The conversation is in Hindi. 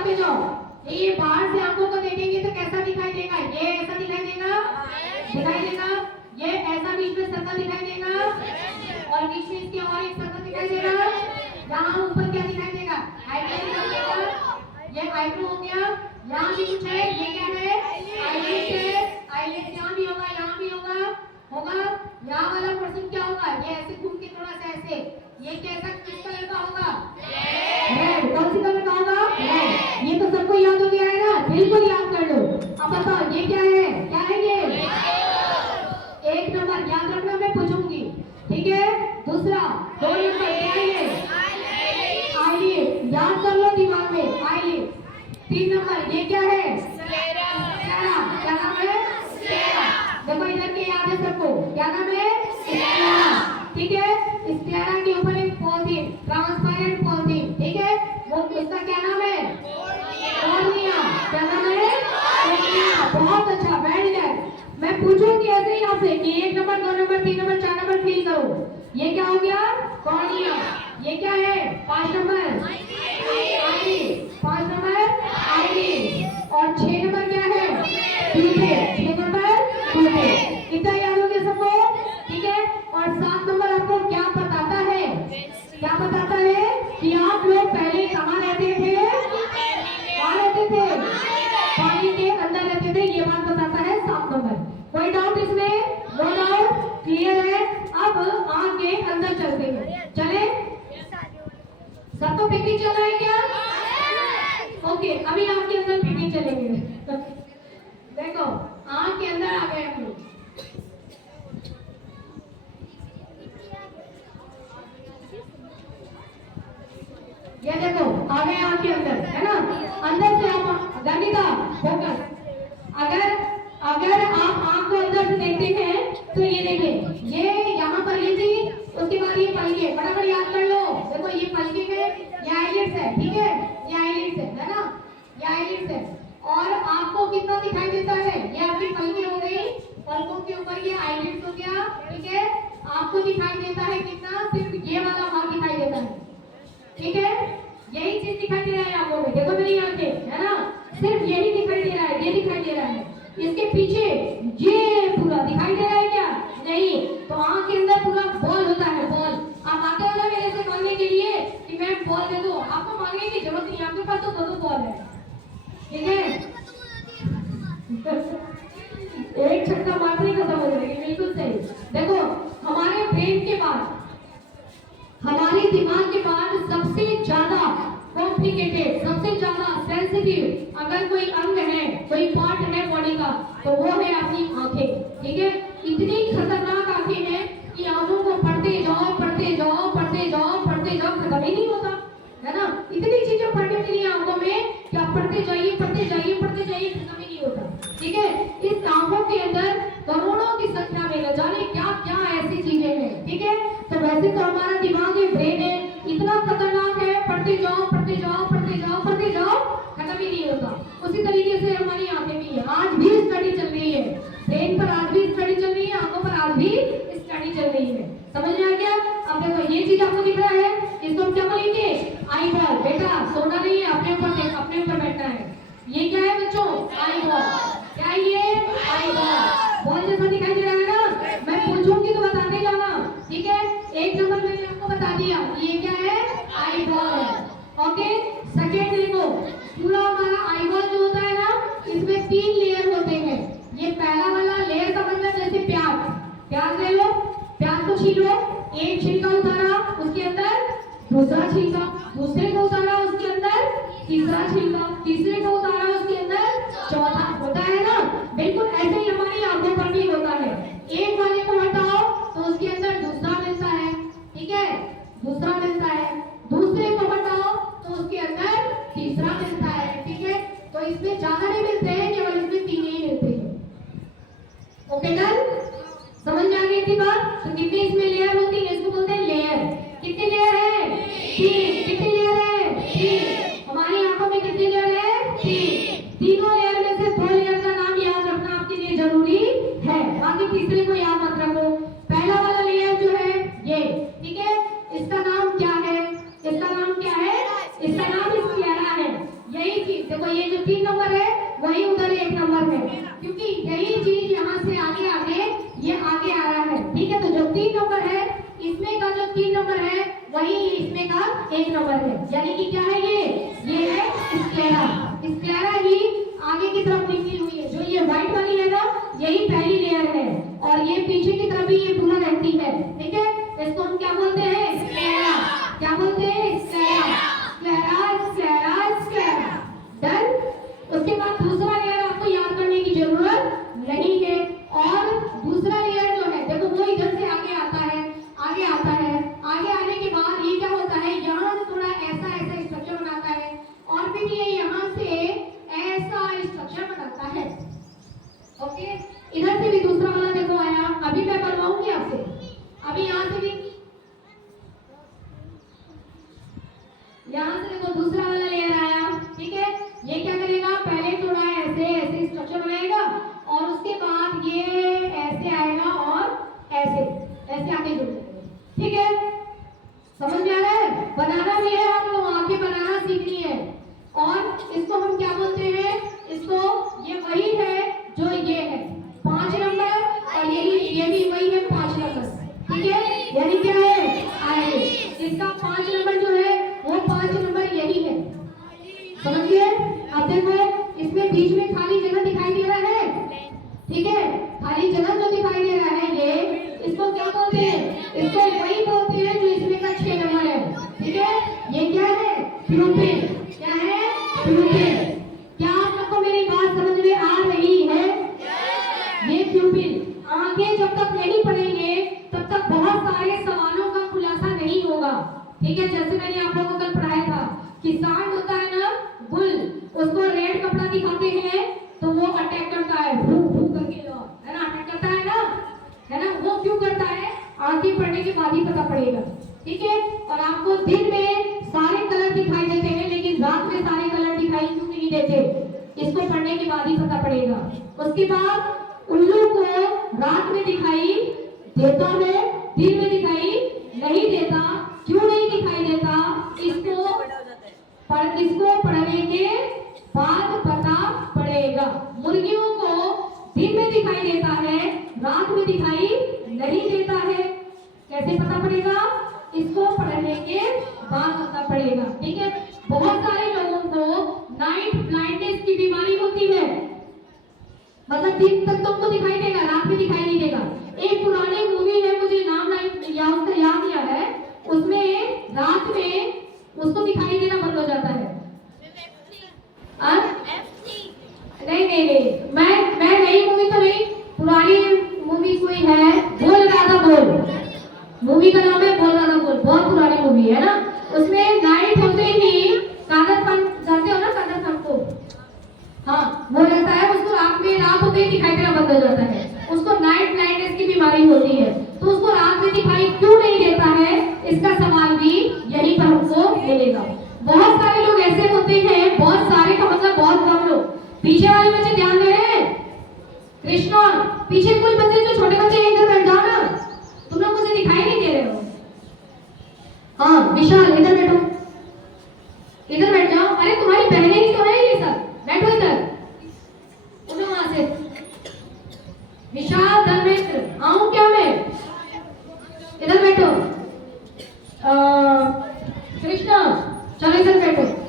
यहाँ पे जाओ, ये बाहर से आंखों को देखेंगे तो कैसा दिखाई देगा? ये ऐसा दिखाई देगा, दिखाई देगा। ये ऐसा बीच में सर्कल दिखाई देगा और बीच में इसके और एक सर्कल दिखाई देगा। यहाँ ऊपर क्या दिखाई देगा? आईब्रो दिखाई देगा। ये आईब्रो हो गया। यहाँ भी कुछ है, ये क्या है? आईलिड है। आईलिड यहाँ भी होगा, यहाँ भी होगा। यहाँ वाला पर्सन क्या होगा? ये ऐसे घूम के थोड़ा सा ऐसे, ये कैसा किस कलर का होगा? रेड। कौन सी कलर का होगा? रेड। ये तो सबको याद हो गया है ना? बिल्कुल याद कर लो। अब बताओ ये क्या है? क्या है ये? एक नंबर याद रखना, मैं पूछूंगी, ठीक है? दूसरा 2 नंबर क्या है ये? आईलिड। याद कर लो दिमाग में, आईलिड। 3 नंबर ये क्या है? स्क्लेरा। क्या नाम है? स्क्लेरा। देखो इधर के याद है सबको, क्या नाम है? स्क्लेरा, ठीक है? स्क्लेरा के ऊपर एक पॉलीथीन, ट्रांसपेरेंट पॉलीथीन, ठीक है? वो उसका क्या नाम है? कॉर्निया। क्या नाम है? कॉर्निया। बहुत अच्छा, वेरी गुड। मैं पूछूंगी ऐसे ही आपसे कि 1 number 2 number 3 number 4 number feel करो। ये क्या हो गया? कॉर्निया। ये क्या है? 5 नंबर आईलिड। 5 number eyelid. और 6 नंबर क्या है? प्यूपिल। 6 नंबर प्यूपिल। इतना याद हो गया सबको, ठीक है? और 7 नंबर आपको क्या बताता है? क्या बताता है कि आप लोग पहले कहाँ रहते थे? कहाँ रहते थे? पानी के अंदर रहते थे। ये बात बताता है 7 नंबर। कोई डाउट इसमें? नो डाउट, क्लियर है? अब आगे अंदर चलते हैं, चले? सबको पिकनिक चल रहा है क्या? ओके, अभी आँख के अंदर पिकनिक चलेंगे। देखो आँख के अंदर आ गए हम लोग। ये देखो आ गए आँख के अंदर, है ना? अंदर से आप गणिता फोकस। अगर आप आँख को अंदर से देखते हैं तो ये देखिए, ये यहाँ पर ये थी, उसके बाद ये पलके, फटाफट याद कर लो। देखो ये पलके के, ये आईलिड्स है, ठीक है? ये आईलिड्स है ना? ये आईलिड्स है। और आपको कितना दिखाई देता है? ये आपकी पलके हो गई, पलकों के ऊपर ये आईलिड्स हो गया, ठीक है? आपको दिखाई देता है कितना? सिर्फ ये वाला भाग दिखाई देता है, ठीक है? यही चीज दिखाई दे रहा है आपको। देखो मेरी आंखें, है ना? सिर्फ यही दिखाई दे रहा है, ये दिखाई दे रहा है। इसके पीछे ये पूरा दिखाई दे रहा है क्या? नहीं। तो आंख के अंदर पूरा बॉल होता है, बॉल। आप आते हो ना मेरे से मांगने के लिए कि मैं बॉल दे दूं, आपको मांगने की जरूरत नहीं, आपके पास तो 2 बॉल है, ठीक है? एक छक्का मारने का समझ रहे, बिल्कुल सही। देखो हमारे ब्रेन के बाद, हमारे दिमाग के बाद सबसे ज्यादा कॉम्प्लिकेटेड, सबसे ज्यादा सेंसिटिव अगर कोई अंग है, कोई पार्ट है बॉडी का, तो वो है अपनी आंखें, ठीक है? इतनी खतरनाक आंखें हैं कि आंखों को पढ़ते जाओ पढ़ते जाओ पढ़ते जाओ पढ़ते जाओ, खत्म ही नहीं होता, है ना? इतनी चीजें पढ़ने के लिए आंखों में कि आप पढ़ते जाइए पढ़ते जाइए पढ़ते जाइए, खत्म ही नहीं होता, ठीक है? इस आंखों के अंदर करोड़ों की संख्या में न जाने क्या क्या ऐसी चीजें हैं, ठीक है? तो वैसे तो हमारा दिमाग है, ब्रेन है, इतना खतरनाक है, पढ़ते जाओ पढ़ते जाओ पढ़ते जाओ पढ़ते जाओ, खत्म ही नहीं होता। उसी तरीके से हमारी आंखें भी है, आज भी स्टडी चल रही है, ब्रेन पर आज भी स्टडी चल रही है, आंखों पर आज भी स्टडी चल रही है। समझ में आ गया? अब देखो ये चीज आपको दिख रहा है, इसको हम क्या बोलेंगे? Eye ball. बेटा सोना नहीं है, अपने ऊपर बैठना है। ये क्या है बच्चों? Eye ball. क्या है ये? Eye ball. बॉल जैसा दिखाई दे रहा है ना? मैं पूछूंगी तो बताते जाना, ठीक है? 1 नंबर मैंने आपको बता दिया, ये क्या है? आई बॉल है, ओके? सेकेंड देखो, पूरा हमारा आई बॉल जो होता है ना, इसमें 3 लेयर होते हैं। ये पहला वाला लेयर का मतलब जैसे प्याज ले लो, प्याज को छीलो, एक छिलका उतारा, उसके अंदर दूसरा छिलका, दूसरे को उतारा, उसके अंदर तीसरा छिलका, तीसरे को उतारा, उसके अंदर चौथा, होता है ना? बिल्कुल ऐसे ही हमारी आंखों पर भी होता है। एक वाले को हटाओ तो उसके अंदर दूसरा मिलता है, ठीक है? दूसरा मिलता है, दूसरे को हटाओ तो उसके अंदर तीसरा मिलता है, ठीक है? तो इसमें ज्यादा नहीं मिलते हैं, केवल इसमें 3 ही मिलते हैं। Okay done? समझ में आ गई थी बात? तो कितनी इसमें लेयर होती है? इसको बोलते हैं लेयर। कितनी लेयर है? 3। कितनी लेयर है? 3। हमारी आंखों में कितनी लेयर है? 3। तीनों लेयर में से 2 लेयर का नाम याद रखना आपके लिए जरूरी है, बाकी तीसरे को याद मत रखो। पहला वाला लेयर जो है ये, ठीक है? इसका नाम क्या है? इसका नाम क्या है? इसका नाम स्क्लेरा है। यही चीज ये जो 3 नंबर है वही उधर 1 नंबर है, क्योंकि यही चीज यहाँ से आगे आगे ये आगे आ रहा है। ठीक है, तो जो 3 नंबर है इसमें का जो 3 नंबर है वही इसमें का 1 नंबर है, यानी कि क्या है ये है स्क्लेरा। स्क्लेरा ही आगे की तरफ निकली हुई है, जो ये व्हाइट वाली है ना यही पहली लेयर है, और ये पीछे की तरफ भी ये पूरा रहती है। ठीक है, इसको हम क्या बोलते हैं? स्क्लेरा। क्या बोलते हैं? Sclera. Sclera sclera sclera. Done. उसके बाद दूसरा लेयर आपको याद करने की जरूरत नहीं है, और दूसरा लेयर जो है देखो वो इधर से आगे आता है, आगे आता है, आगे आने के बाद ये क्या होता है, यहाँ से थोड़ा ऐसा ऐसा स्ट्रक्चर बनाता है, और फिर ये यहाँ से ऐसा स्ट्रक्चर बनाता है। ओके, इधर से भी दूसरा वाला देखो आया, अभी मैं बनवाऊंगी आपसे, अभी यहाँ से भी, यहाँ से देखो दूसरा वाला लेयर आया। ठीक है, ये क्या करेगा, पहले थोड़ा ऐसे ऐसे स्ट्रक्चर बनाएगा, और उसके बाद ये ऐसे आएगा और ऐसे ऐसे आगे जुड़ जाएगा। ठीक है, समझ में आ रहा है? बनाना भी है, हम लोग आगे बनाना सीखनी है, और इसको हम क्या बोलते हैं, इसको ये वही है जो ये है 5 नंबर, और ये भी वही है 5 नंबर। ठीक है, यानी क्या है आगे इसका 5 नंबर जो है वो 5 नंबर यही है, समझिए। अब देखो इसमें बीच में खाली जगह दिखाई दे रहा है। ठीक है, खाली जगह जो दिखाई दे रहा है ये, इसको क्या बोलते हैं, इसको वही बोलते हैं जो इसमें का 6 नंबर है। ठीक है, ये क्या है, प्यूपिल। क्या है, प्यूपिल। क्या आप सबको मेरी बात समझ में आ रही है? ये प्यूपिल आगे जब तक नहीं पढ़ेंगे तब तक बहुत सारे सवालों का खुलासा नहीं होगा। ठीक है, जैसे मैंने आप लोगों को कल पढ़ाया था कि सांड होता है ना बुल, उसको रेड कपड़ा दिखाते हैं तो वो अटैक करता है, भू भू करके, है ना, अटैक करता है ना, वो क्यों करता है आगे पढ़ने के बाद ही पता पड़ेगा। ठीक है, और आपको दिन में सारे कलर दिखाई देते हैं लेकिन रात में सारे कलर दिखाई क्यों नहीं देते, इसको पढ़ने के बाद ही पता पड़ेगा। उसके बाद उल्लू को रात में दिखाई देता है, दिन में दिखाई नहीं देता। क्यों नहीं दिखाई देता, इसको पढ़ने के बाद पता पड़ेगा। मुर्गियों को दिन में दिखाई देता है, रात में दिखाई नहीं देता है। कैसे पता पड़ेगा, इसको पढ़ने के बाद पता पड़ेगा। ठीक है, बहुत सारे लोगों को नाइट ब्लाइंडनेस की बीमारी होती है, मतलब दिन तक तुमको दिखाई देगा, रात में दिखाई नहीं देगा। एक पुरानी मूवी है, मुझे नाम उसका याद नहीं आ रहा है, उसमें रात में उसको दिखाई देना बंद हो जाता है। नहीं, मैं नई मूवी तो नहीं, पुरानी मूवी कोई है, बोल राधा बोल, मूवी का नाम है बोल राधा बोल, बहुत पुरानी मूवी है ना। उसमें नाइट होते ही कादर खान, जानते हो ना कादर खान को, हाँ, वो रहता है, उसको रात होते ही दिखाई देना बंद हो जाता है, उसको नाइट ब्लाइंडनेस की बीमारी होती है। तो उसको रात में दिखाई क्यों नहीं देता है, इसका सवाल भी यहीं पर हमको मिलेगा। बहुत सारे लोग ऐसे होते हैं, बहुत सारे का मतलब बहुत कम लोग, पीछे वाले बच्चे ध्यान दे रहे हैं, कृष्णा पीछे कोई बच्चे जो छोटे बच्चे इधर बैठ जाओ ना, तुम लोग मुझे दिखाई नहीं दे रहे हो। हाँ विशाल इधर बैठो, इधर बैठ जाओ। अरे